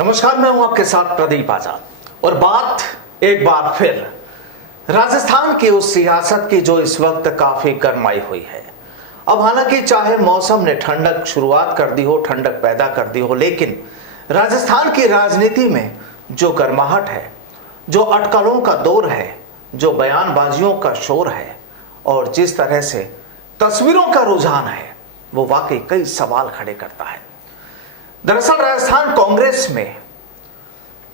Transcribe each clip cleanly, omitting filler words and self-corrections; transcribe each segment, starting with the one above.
नमस्कार, मैं हूं आपके साथ प्रदीप आजाद और बात एक बार फिर राजस्थान की उस सियासत की जो इस वक्त काफी गर्माई हुई है। अब हालांकि चाहे मौसम ने ठंडक शुरुआत कर दी हो, ठंडक पैदा कर दी हो, लेकिन राजस्थान की राजनीति में जो गर्माहट है, जो अटकलों का दौर है, जो बयानबाजियों का शोर है और जिस तरह से तस्वीरों का रुझान है, वो वाकई कई सवाल खड़े करता है। दरअसल राजस्थान कांग्रेस में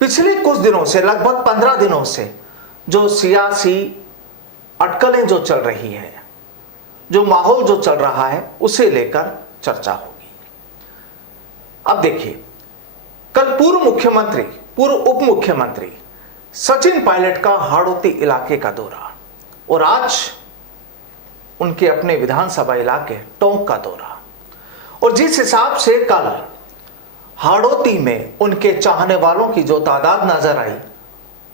पिछले कुछ दिनों से, लगभग 15 दिनों से जो सियासी अटकलें जो चल रही है, जो माहौल जो चल रहा है, उसे लेकर चर्चा होगी। अब देखिए, कल पूर्व मुख्यमंत्री, पूर्व उप मुख्यमंत्री सचिन पायलट का हाड़ौती इलाके का दौरा और आज उनके अपने विधानसभा इलाके टोंक का दौरा। और जिस हिसाब से कल हाड़ौती में उनके चाहने वालों की जो तादाद नजर आई,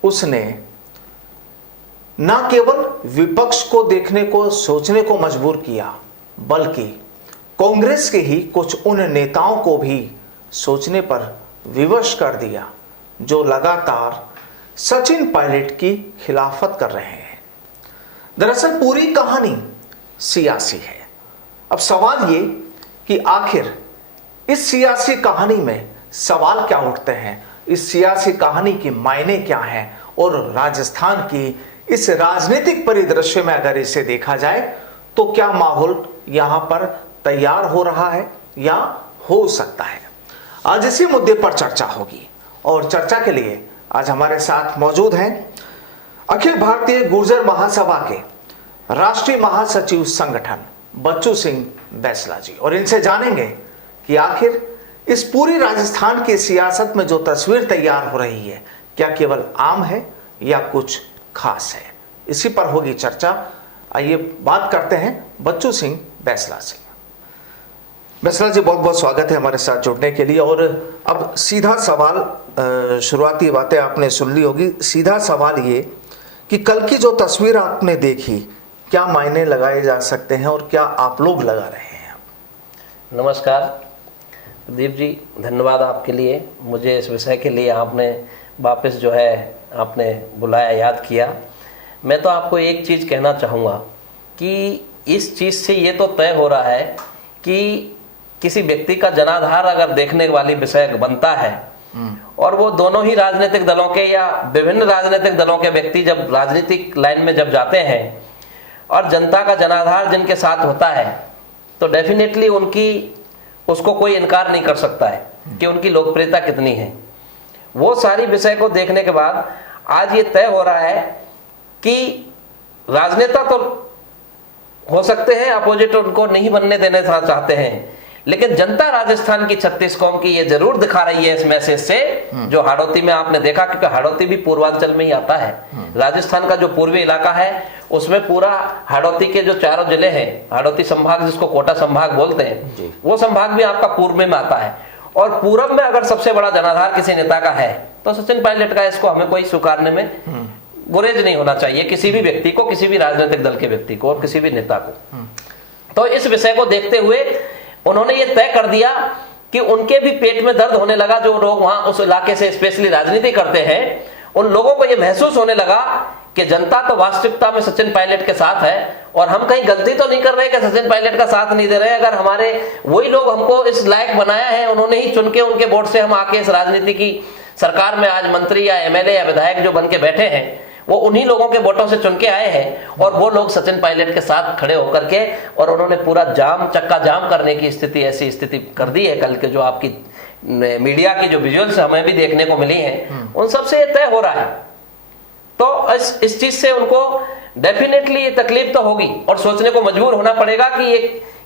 उसने न केवल विपक्ष को देखने को, सोचने को मजबूर किया, बल्कि कांग्रेस के ही कुछ उन नेताओं को भी सोचने पर विवश कर दिया जो लगातार सचिन पायलट की खिलाफत कर रहे हैं। दरअसल पूरी कहानी सियासी है। अब सवाल ये कि आखिर इस सियासी कहानी में सवाल क्या उठते हैं, इस सियासी कहानी के मायने क्या हैं, और राजस्थान की इस राजनीतिक परिदृश्य में अगर इसे देखा जाए तो क्या माहौल यहां पर तैयार हो रहा है या हो सकता है। आज इसी मुद्दे पर चर्चा होगी और चर्चा के लिए आज हमारे साथ मौजूद हैं अखिल भारतीय गुर्जर महासभा के राष्ट्रीय महासचिव संगठन बच्चू सिंह बैसला जी, और इनसे जानेंगे कि आखिर इस पूरी राजस्थान की सियासत में जो तस्वीर तैयार हो रही है, क्या केवल आम है या कुछ खास है। इसी पर होगी चर्चा। आइए बात करते हैं बच्चू सिंह बैसला से। बैसला जी, बहुत बहुत स्वागत है हमारे साथ जुड़ने के लिए। और अब सीधा सवाल, शुरुआती बातें आपने सुन ली होगी, सीधा सवाल ये कि कल की जो तस्वीर आपने देखी, क्या मायने लगाए जा सकते हैं और क्या आप लोग लगा रहे हैं। नमस्कार प्रदीप जी, धन्यवाद आपके लिए, मुझे इस विषय के लिए आपने वापस जो है आपने बुलाया, याद किया। मैं तो आपको एक चीज़ कहना चाहूँगा कि इस चीज़ से ये तो तय हो रहा है कि किसी व्यक्ति का जनाधार अगर देखने वाली विषय बनता है और वो दोनों ही राजनीतिक दलों के या विभिन्न राजनीतिक दलों के व्यक्ति जब राजनीतिक लाइन में जब जाते हैं और जनता का जनाधार जिनके साथ होता है, तो डेफिनेटली उसको कोई इनकार नहीं कर सकता है कि उनकी लोकप्रियता कितनी है। वो सारी विषय को देखने के बाद आज ये तय हो रहा है कि राजनेता तो हो सकते हैं, अपोजिट उनको नहीं बनने देने चाहते हैं, लेकिन जनता राजस्थान की 36 कौम की ये जरूर दिखा रही है इस मैसेज से, जो हाड़ौती में आपने देखा, क्योंकि हाड़ौती भी पूर्वांचल में ही आता है। राजस्थान का जो पूर्वी इलाका है उसमें पूरा हाड़ौती के जो चारों जिले हैं, हाड़ौती संभाग जिसको कोटा संभाग बोलते हैं, वो संभाग भी आपका पूर्व में आता है। और पूरब में अगर सबसे बड़ा जनाधार किसी नेता का है तो सचिन पायलट का। इसको हमें कोई स्वीकारने में गुरेज नहीं होना चाहिए, किसी भी व्यक्ति को, किसी भी राजनीतिक दल के व्यक्ति को और किसी भी नेता को। तो इस विषय को देखते हुए उन्होंने ये तय कर दिया कि उनके भी पेट में दर्द होने लगा। जो लोग वहां उस इलाके से स्पेशली राजनीति करते हैं, उन लोगों को ये महसूस होने लगा कि जनता तो वास्तविकता में सचिन पायलट के साथ है और हम कहीं गलती तो नहीं कर रहे कि सचिन पायलट का साथ नहीं दे रहे। अगर हमारे वही लोग हमको इस लायक बनाया है, उन्होंने ही चुन के, उनके वोट से हम आके इस राजनीति की सरकार में आज मंत्री या एमएलए या विधायक जो बन के बैठे हैं, वो उन्हीं लोगों के वोटों से चुन के आए हैं। और वो लोग सचिन पायलट के साथ खड़े होकर के, और उन्होंने पूरा चक्का जाम करने की स्थिति, ऐसी स्थिति कर दी है। कल के जो आपकी मीडिया की जो विजुअल्स हमें भी देखने को मिली हैं, उन सबसे ये तय हो रहा है। तो इस चीज से उनको डेफिनेटली ये तकलीफ तो होगी और सोचने को मजबूर होना पड़ेगा कि ये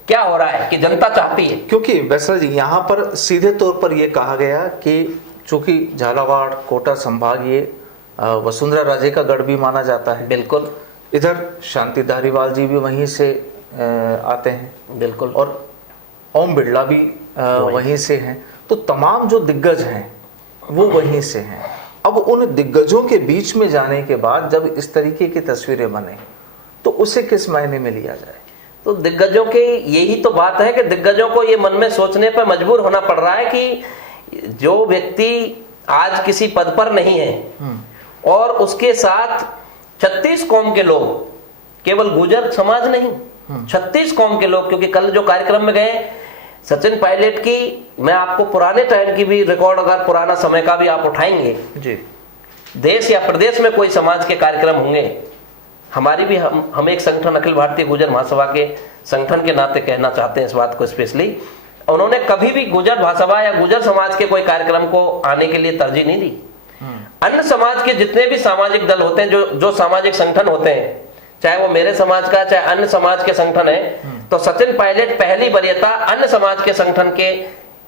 क्या हो रहा है, कि जनता चाहती है। क्योंकि बैसला जी, यहाँ पर सीधे तौर पर यह कहा गया कि चूंकि झालावाड़ कोटा संभाग ये वसुंधरा राजे का गढ़ भी माना जाता है। बिल्कुल। इधर शांति धारीवाल जी भी वहीं से आते हैं। बिल्कुल। और ओम बिरला भी वहीं से हैं। तो तमाम जो दिग्गज हैं वो वहीं से हैं। अब उन दिग्गजों के बीच में जाने के बाद जब इस तरीके की तस्वीरें बने तो उसे किस मायने में लिया जाए। तो दिग्गजों के यही तो बात है कि दिग्गजों को ये मन में सोचने पर मजबूर होना पड़ रहा है कि जो व्यक्ति आज किसी पद पर नहीं है, और उसके साथ 36 कौम के लोग, केवल गुर्जर समाज नहीं, 36 कौम के लोग, क्योंकि कल जो कार्यक्रम में गए सचिन पायलट की, मैं आपको पुराने टाइम की भी रिकॉर्ड, अगर पुराना समय का भी आप उठाएंगे जी, देश या प्रदेश में कोई समाज के कार्यक्रम होंगे, हमारी भी हम एक संगठन अखिल भारतीय गुर्जर महासभा के संगठन के नाते कहना चाहते हैं इस बात को स्पेशली, उन्होंने कभी भी गुर्जर महासभा या गुर्जर समाज के कोई कार्यक्रम को आने के लिए तरजीह नहीं दी। अन्य समाज के जितने भी सामाजिक दल होते हैं, जो सामाजिक संगठन होते हैं, चाहे वो मेरे समाज का चाहे अन्य समाज के संगठन है, तो सचिन पायलट पहली वरीयता अन्य समाज के संगठन के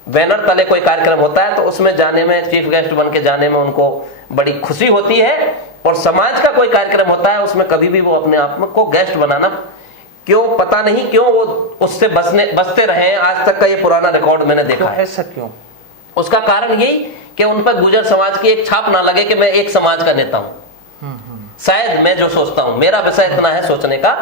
बैनर तले कोई कार्यक्रम होता है तो उसमें जाने में, चीफ गेस्ट बन के जाने में उनको बड़ी खुशी होती है, और समाज का कोई कार्यक्रम होता है उसमें कभी भी वो अपने आप में को गेस्ट बनाना, क्यों पता नहीं क्यों वो उससे बचते रहे हैं, आज तक का ये पुराना रिकॉर्ड मैंने देखा है। ऐसा क्यों? उसका कारण यही कि उन पर गुर्जर समाज की एक छाप ना लगे कि मैं एक समाज का नेता हूं। शायद मैं जो सोचता हूं, मेरा विषय इतना है सोचने का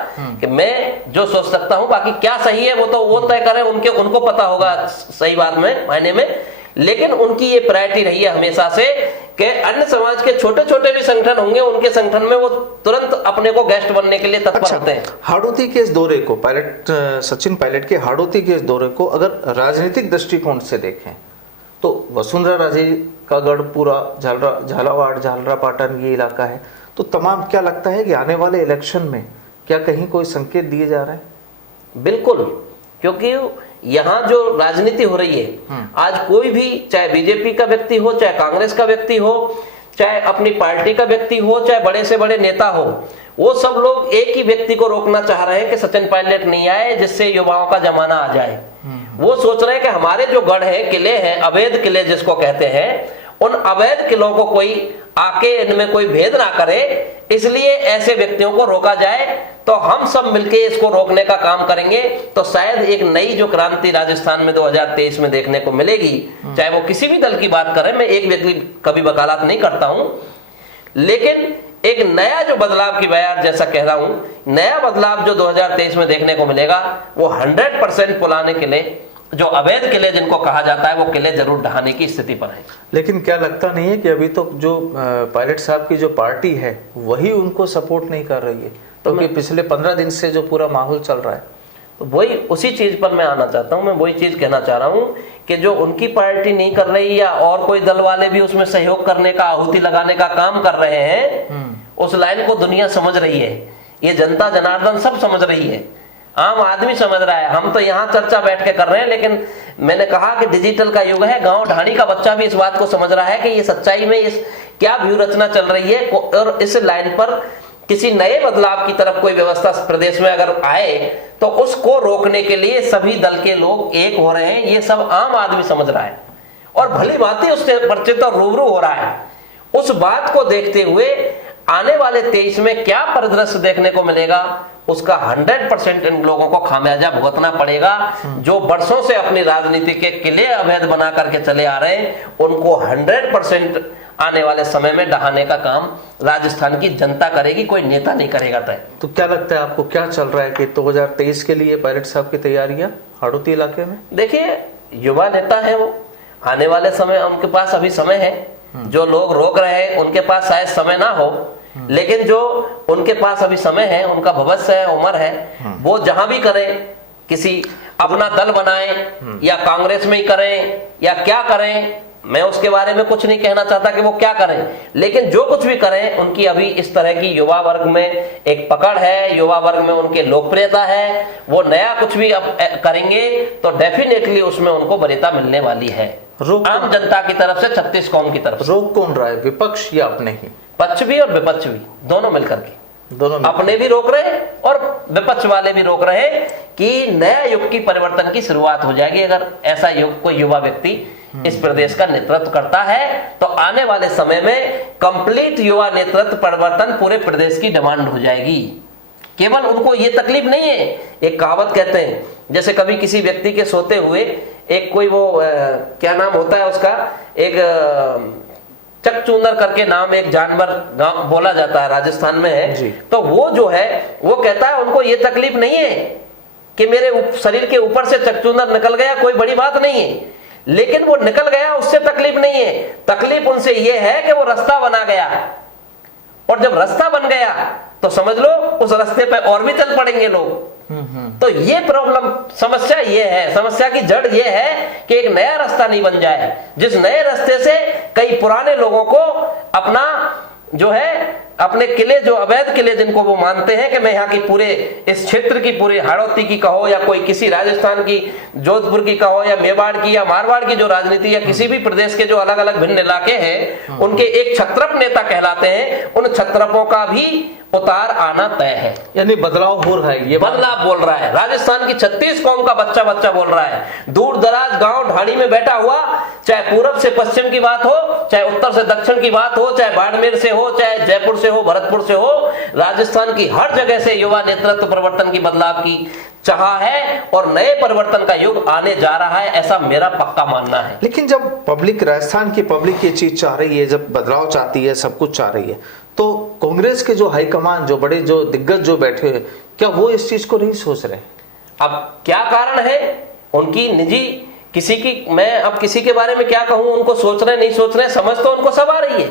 कि मैं जो सोच सकता हूं, बाकी क्या सही है वो तो वो तय करें, उनको पता होगा सही बात में मायने में, लेकिन उनकी ये प्रायोरिटी रही है हमेशा से कि अन्य समाज के छोटे छोटे भी संगठन होंगे, उनके संगठन में वो तुरंत अपने को गेस्ट बनने के लिए तत्पर होते हैं। हाड़ौती के इस दौरे को, सचिन पायलट के हाड़ौती के इस दौरे को अगर राजनीतिक दृष्टिकोण से देखें तो वसुंधरा राजे का गढ़ पूरा झालावाड़ झालरापाटन ये इलाका है, तो तमाम क्या लगता है कि आने वाले इलेक्शन में क्या कहीं कोई संकेत दिए जा रहे हैं? बिल्कुल, क्योंकि यहाँ जो राजनीति हो रही है, आज कोई भी, चाहे बीजेपी का व्यक्ति हो, चाहे कांग्रेस का व्यक्ति हो, चाहे अपनी पार्टी का व्यक्ति हो, चाहे बड़े से बड़े नेता हो, वो सब लोग एक ही व्यक्ति को रोकना चाह रहे हैं कि सचिन पायलट नहीं आए, जिससे युवाओं का जमाना आ जाए। वो सोच रहे हैं कि हमारे जो गढ़ है, किले हैं, अवैध किले जिसको कहते हैं, उन अवैध किलों को कोई आके इनमें कोई भेद ना करे, इसलिए ऐसे व्यक्तियों को रोका जाए, तो हम सब मिलके इसको रोकने का काम करेंगे, तो शायद एक नई जो क्रांति राजस्थान में 2023 में देखने को मिलेगी। चाहे वो किसी भी दल की बात करें, मैं एक व्यक्ति कभी वकालत नहीं करता हूं, लेकिन एक नया जो बदलाव की बयार जैसा कह रहा हूं, नया बदलाव जो 2023 में देखने को मिलेगा वो 100% पुराने किले, जो अवैध किले जिनको कहा जाता है, वो किले जरूर ढहाने की स्थिति पर है। लेकिन क्या लगता नहीं है कि अभी तो जो पायलट साहब की जो पार्टी है वही उनको सपोर्ट नहीं कर रही है, क्योंकि पिछले 15 दिन से जो पूरा माहौल चल रहा है, तो वही उसी चीज पर मैं आना चाहता हूं। मैं वही चीज कहना चाह रहा हूं कि जो उनकी पार्टी नहीं कर रही या और कोई दल वाले भी उसमें सहयोग करने का, आहुति लगाने का काम कर रहे हैं, उस लाइन को दुनिया समझ रही है, ये जनता जनार्दन सब समझ रही है, आम आदमी समझ रहा है। हम तो यहाँ चर्चा बैठ के कर रहे हैं, लेकिन मैंने कहा कि डिजिटल का युग है, गांव ढाणी का बच्चा भी इस बात को समझ रहा है कि ये सच्चाई में इस क्या व्यू रचना चल रही है, और इस लाइन पर किसी नए बदलाव की तरफ कोई व्यवस्था प्रदेश में अगर आए तो उसको रोकने के लिए सभी दल के लोग एक हो रहे हैं, ये सब आम आदमी समझ रहा है और भली भांति उससे परिचित और रूबरू हो रहा है। उस बात को देखते हुए आने वाले 23 में क्या परिदृश्य देखने को मिलेगा, उसका 100% इन लोगों को खामियाजा भुगतना पड़ेगा। जो वर्षों से अपनी राजनीति के किले अवैध बना करके चले आ रहे हैं, उनको 100% आने वाले समय में ढहाने का काम राजस्थान की जनता करेगी, कोई नेता नहीं करेगा तय। तो क्या लगता है आपको, क्या चल रहा है कि 2023 के लिए पायलट साहब की तैयारियां हाड़ौती इलाके में? देखिए, युवा नेता है वो, आने वाले समय उनके पास अभी समय है। जो लोग रोक रहे हैं उनके पास शायद समय ना हो, लेकिन जो उनके पास अभी समय है, उनका भविष्य है, उम्र है, वो जहां भी करें, किसी अपना दल बनाएं या कांग्रेस में ही करें या क्या करें, मैं उसके बारे में कुछ नहीं कहना चाहता कि वो क्या करें, लेकिन जो कुछ भी करें, उनकी अभी इस तरह की युवा वर्ग में एक पकड़ है, युवा वर्ग में उनके लोकप्रियता है। वो नया कुछ भी अब करेंगे तो डेफिनेटली उसमें उनको वरीयता मिलने वाली है, आम जनता की तरफ से, 36 कौम की तरफ से। रोक कौन रहा है, विपक्ष या अपने ही? पक्ष भी और विपक्ष भी, दोनों मिलकर के, दोनों अपने भी रोक रहे हैं और विपक्ष वाले भी रोक रहे हैं कि नया युग की परिवर्तन की शुरुआत हो जाएगी। अगर ऐसा युग कोई युवा व्यक्ति इस प्रदेश का नेतृत्व करता है तो आने वाले समय में कंप्लीट युवा नेतृत्व परिवर्तन पूरे प्रदेश की डिमांड हो जाएगी। केवल उनको ये तकलीफ नहीं है, एक कहावत कहते हैं, जैसे कभी किसी व्यक्ति के सोते हुए एक कोई वो क्या नाम होता है उसका, एक चकचूंदर करके नाम एक जानवर गांव बोला जाता है, राजस्थान में है, तो वो जो है वो कहता है उनको ये तकलीफ नहीं है कि मेरे शरीर के ऊपर से चकचूंदर निकल गया, कोई बड़ी बात नहीं है, लेकिन वो निकल गया, उससे तकलीफ नहीं है। तकलीफ उनसे ये है कि वो रास्ता बना गया, और जब रास्ता बन गया तो समझ लो उस रास्ते पे और भी चल पड़ेंगे लोग। तो ये प्रॉब्लम, समस्या ये है, समस्या की जड़ ये है कि एक नया रास्ता नहीं बन जाए, जिस नए रास्ते से कई पुराने लोगों को अपना जो है अपने किले, जो अवैध किले जिनको वो मानते हैं कि मैं यहाँ की पूरे इस क्षेत्र की, पूरी हाड़ौती की कहो या कोई किसी राजस्थान की, जोधपुर की कहो या मेवाड़ की या मारवाड़ की जो राजनीति या किसी भी प्रदेश के जो अलग अलग भिन्न इलाके हैं उनके एक छत्रप नेता कहलाते हैं, उन छत्रपों का भी उतार आना तय है। यानी बदलाव हो रहा है, ये बदलाव बोल रहा है। राजस्थान की 36 कौम का बच्चा बोल रहा है, दूर दराज गांव ढाणी में बैठा हुआ, चाहे पूरब से पश्चिम की बात हो, चाहे उत्तर से दक्षिण की बात हो, चाहे बाड़मेर से हो, चाहे जयपुर से हो, भरतपुर से हो, राजस्थान की हर जगह से युवा नेतृत्व परिवर्तन की, बदलाव की चाह है और नए परिवर्तन का युग आने जा रहा है, ऐसा मेरा पक्का मानना है। लेकिन जब पब्लिक, राजस्थान की पब्लिक ये चीज चाह रही है, जब बदलाव चाहती है, सब कुछ चाह रही है, तो कांग्रेस के जो हाईकमान, जो बड़े, जो दिग्गज जो बैठे हैं, क्या वो इस चीज को नहीं सोच रहे? अब क्या कारण है उनकी निजी, किसी की, मैं अब किसी के बारे में क्या कहूं, उनको सोच रहे नहीं सोच रहे, समझ तो उनको सब आ रही है।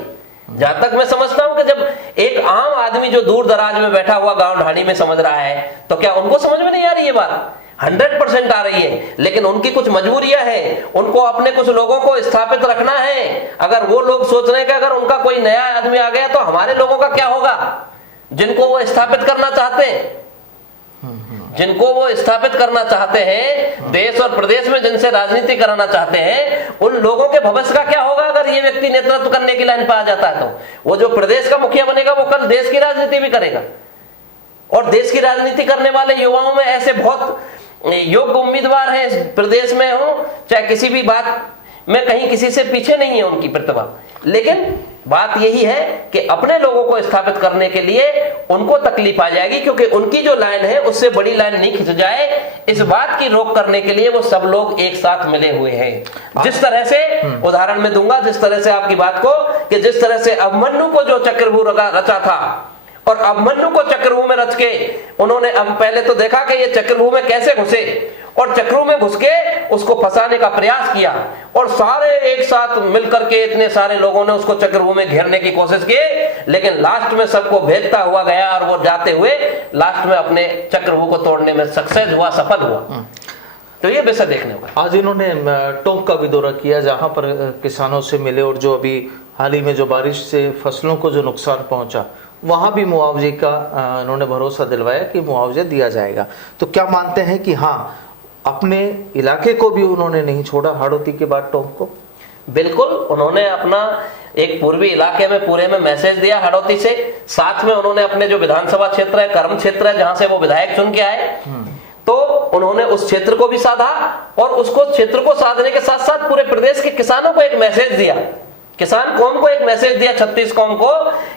जहां तक मैं समझता हूं कि जब एक आम आदमी जो दूर दराज में बैठा हुआ गांव ढाणी में समझ रहा है, तो क्या उनको समझ में नहीं आ रही है बात? 100% आ रही है, लेकिन उनकी कुछ मजबूरियां हैं, उनको अपने कुछ लोगों को स्थापित रखना है। अगर वो लोग सोच रहे हैं कि अगर उनका कोई नया आदमी आ गया तो हमारे लोगों का क्या होगा, जिनको वो स्थापित करना चाहते हैं, जिनको वो स्थापित करना चाहते हैं, देश और प्रदेश में जिनसे राजनीति कराना चाहते हैं, उन लोगों के भविष्य का क्या होगा अगर ये व्यक्ति नेतृत्व करने की लाइन पर आ जाता है? तो वो जो प्रदेश का मुखिया बनेगा वो कल देश की राजनीति भी करेगा, और देश की राजनीति करने वाले युवाओं में ऐसे बहुत योग्य उम्मीदवार हैं इस प्रदेश में, हो चाहे किसी भी बात में, कहीं किसी से पीछे नहीं है उनकी प्रतिभा। लेकिन बात यही है कि अपने लोगों को स्थापित करने के लिए उनको तकलीफ आ जाएगी, क्योंकि उनकी जो लाइन है उससे बड़ी लाइन नहीं खिंच जाए, इस बात की रोक करने के लिए वो सब लोग एक साथ मिले हुए हैं। जिस तरह से उदाहरण में दूंगा, जिस तरह से आपकी बात को, कि जिस तरह से अभिमन्यु को जो चक्रव्यूह रचा था, और अभिमन्यु को चक्रव्यूह में रच के उन्होंने अब पहले तो देखा कि ये चक्रव्यूह में कैसे घुसे, और चक्रव्यूह में घुस के उसको फंसाने का प्रयास किया, और सारे एक साथ मिलकर के इतने सारे लोगों ने उसको चक्रव्यूह में घेरने की कोशिश की, लेकिन लास्ट में सबको भेदता हुआ गया, और वो जाते हुए लास्ट में अपने चक्रव्यूह को तोड़ने में सक्सेस हुआ, सफल हुआ। तो ये विषय देखने को। आज इन्होंने टोंक का भी दौरा किया, जहां पर किसानों से मिले, और जो अभी हाल ही में जो बारिश से फसलों को जो नुकसान पहुंचा, वहां भी मुआवजे का उन्होंने भरोसा दिलवाया कि मुआवजा दिया जाएगा। तो क्या मानते हैं कि हाँ, अपने इलाके को भी उन्होंने नहीं छोड़ा, हाड़ौती के बाद टोंक को? बिल्कुल, उन्होंने अपना एक पूर्वी इलाके में पूरे में मैसेज दिया हाड़ौती से, साथ में उन्होंने अपने जो विधानसभा क्षेत्र है, कर्म क्षेत्र है, जहां से वो विधायक चुन के आए, तो उन्होंने उस क्षेत्र को भी साधा, और उसको क्षेत्र को साधने के साथ साथ पूरे प्रदेश के किसानों को एक मैसेज दिया, किसान कौम को एक मैसेज दिया, 36 कौम को,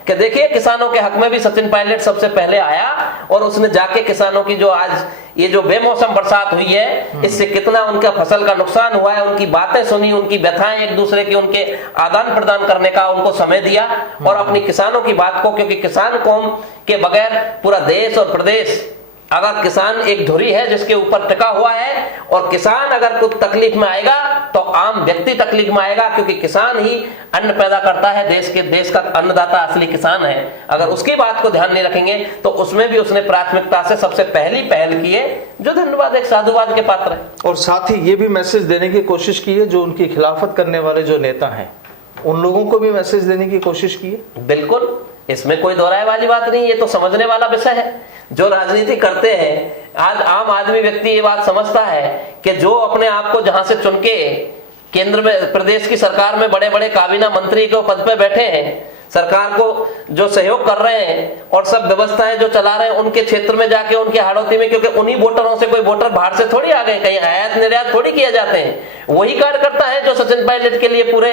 कि देखिए किसानों के हक में भी सचिन पायलट सबसे पहले आया, और उसने जाके किसानों की जो आज ये जो बेमौसम बरसात हुई है, इससे कितना उनका फसल का नुकसान हुआ है, उनकी बातें सुनी, उनकी व्यथाएं एक दूसरे की, उनके आदान प्रदान करने का उनको समय दिया, और अपनी किसानों की बात को, क्योंकि किसान कौम के बगैर पूरा देश और प्रदेश, अगर किसान एक धुरी है जिसके ऊपर टिका हुआ है, और किसान अगर कुछ तकलीफ में आएगा तो आम व्यक्ति तकलीफ में आएगा, क्योंकि किसान ही अन्न पैदा करता है, देश का अन्नदाता असली किसान है। अगर उसकी बात को ध्यान नहीं रखेंगे तो उसमें भी उसने प्राथमिकता से सबसे पहली पहल की है, जो धन्यवाद, एक साधुवाद के पात्र है। और साथ ही ये भी मैसेज देने की कोशिश की है, जो उनकी खिलाफत करने वाले जो नेता हैं, उन लोगों को भी मैसेज देने की कोशिश की है। बिल्कुल, इसमें कोई दोहराए वाली बात नहीं, ये तो समझने वाला विषय है। जो राजनीति करते हैं, आज आम आदमी व्यक्ति ये बात समझता है कि जो अपने आप को जहां से चुन के केंद्र में, प्रदेश की सरकार में बड़े बड़े काबीना मंत्री के पद पे बैठे हैं, सरकार को जो सहयोग कर रहे हैं और सब व्यवस्थाएं जो चला रहे हैं, उनके क्षेत्र में जाके, उनके हाड़ौती में, क्योंकि उन्हीं वोटरों से कोई वोटर बाहर से थोड़ी आ गए, कहीं आयात निर्यात थोड़ी किया जाते हैं। वही कार्यकर्ता है जो सचिन पायलट के लिए पूरे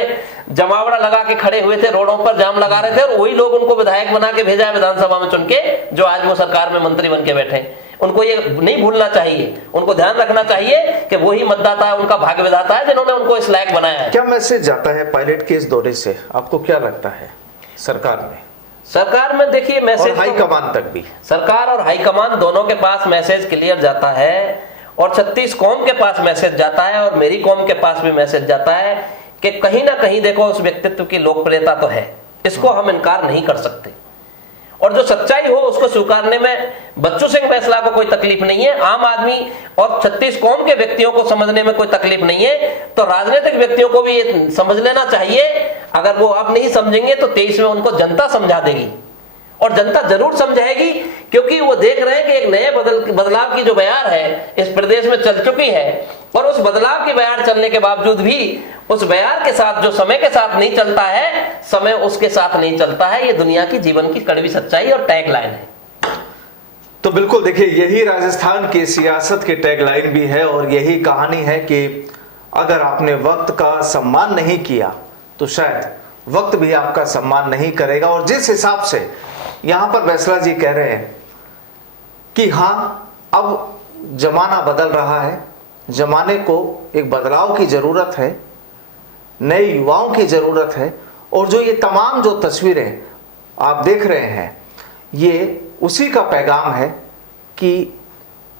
जमावड़ा लगा के खड़े हुए थे, रोडों पर जाम लगा रहे थे, और वही लोग उनको विधायक बना के भेजा है विधानसभा में चुन के, जो आज वो सरकार में मंत्री बन के बैठे हैं। उनको ये नहीं भूलना चाहिए, उनको ध्यान रखना चाहिए कि वही मतदाता है, उनका भाग्य विधाता है, जिन्होंने उनको इस लायक बनाया है। क्या मैसेज जाता है पायलट के इस दौरे से, आपको क्या लगता है? सरकार में देखिए मैसेज, हाईकमान तक भी, सरकार और हाईकमान दोनों के पास मैसेज क्लियर जाता है, और 36 कौम के पास मैसेज जाता है और मेरी कौम के पास भी मैसेज जाता है कि कहीं ना कहीं देखो उस व्यक्तित्व की लोकप्रियता तो है, इसको हम इनकार नहीं कर सकते। और जो सच्चाई हो उसको स्वीकारने में बच्चू सिंह बैसला को कोई तकलीफ नहीं है, आम आदमी और 36 कौम के व्यक्तियों को समझने में कोई तकलीफ नहीं है। तो राजनीतिक व्यक्तियों को भी ये समझ लेना चाहिए, अगर वो आप नहीं समझेंगे तो 23 में उनको जनता समझा देगी, और जनता जरूर समझाएगी, क्योंकि वो देख रहे हैं कि एक नए बदलाव की जो बयार है इस प्रदेश में चल चुकी है, और उस बदलाव की बयार चलने के बावजूद भी उस बयार के साथ जो समय के साथ नहीं चलता है, समय उसके साथ नहीं चलता है। ये दुनिया की जीवन की कड़वी सच्चाई और टैगलाइन है। तो बिल्कुल देखिए, यही राजस्थान की सियासत की टैगलाइन भी है और यही कहानी है कि अगर आपने वक्त का सम्मान नहीं किया तो शायद वक्त भी आपका सम्मान नहीं करेगा। और जिस हिसाब से यहां पर बैसला जी कह रहे हैं कि हाँ, अब जमाना बदल रहा है, जमाने को एक बदलाव की जरूरत है, नए युवाओं की जरूरत है, और जो ये तमाम जो तस्वीरें आप देख रहे हैं ये उसी का पैगाम है कि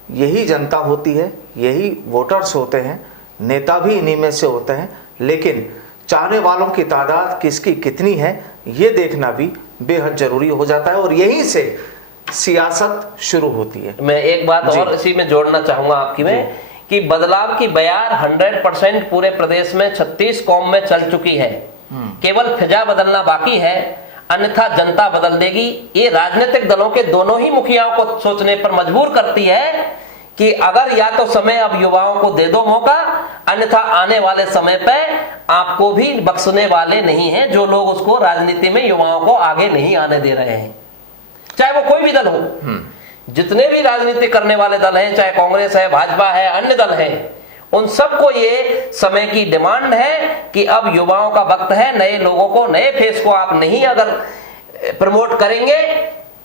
यही जनता होती है, यही वोटर्स होते हैं, नेता भी इन्हीं में से होते हैं, लेकिन चाहने वालों की तादाद किसकी कितनी है ये देखना भी बेहद जरूरी हो जाता है, और यहीं से सियासत शुरू होती है। मैं एक बात और इसी में जोड़ना चाहूंगा आपकी में, कि बदलाव की बयार 100% पूरे प्रदेश में 36 कौम में चल चुकी है, केवल फिजा बदलना बाकी है, अन्यथा जनता बदल देगी। ये राजनीतिक दलों के दोनों ही मुखियाओं को सोचने पर मजबूर करती है कि अगर या तो समय अब युवाओं को दे दो मौका, अन्यथा आने वाले समय पे आपको भी बख्शने वाले नहीं हैं जो लोग उसको राजनीति में युवाओं को आगे नहीं आने दे रहे हैं, चाहे वो कोई भी दल हो। जितने भी राजनीति करने वाले दल हैं, चाहे कांग्रेस है, भाजपा है, अन्य दल हैं, उन सबको ये समय की डिमांड है कि अब युवाओं का वक्त है, नए लोगों को, नए फेस को आप नहीं अगर प्रमोट करेंगे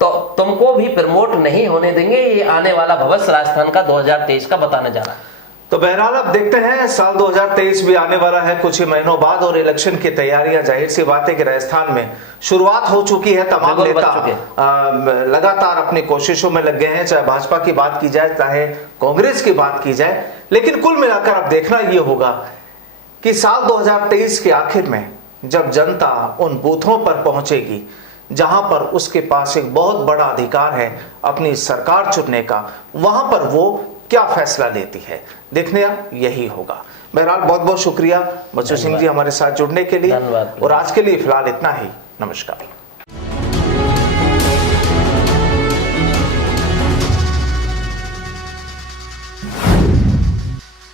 तो तुमको भी प्रमोट नहीं होने देंगे। ये आने वाला भविष्य राजस्थान का 2023 का बताने जा रहा है। तो बहरहाल अब देखते हैं, साल 2023 भी आने वाला है कुछ ही महीनों बाद, और इलेक्शन की तैयारियां जाहिर सी बात है कि राजस्थान में शुरुआत हो चुकी है। तमाम नेता लगातार अपनी कोशिशों में लग गए हैं, चाहे भाजपा की बात की जाए, चाहे कांग्रेस की बात की जाए। लेकिन कुल मिलाकर अब देखना यह होगा कि साल 2023 के आखिर में जब जनता उन बूथों पर पहुंचेगी जहां पर उसके पास एक बहुत बड़ा अधिकार है अपनी सरकार चुनने का, वहां पर वो क्या फैसला लेती है, देखने यही होगा। बहरहाल बहुत बहुत शुक्रिया बच्चू सिंह जी हमारे साथ जुड़ने के लिए, और आज के लिए फिलहाल इतना ही। नमस्कार।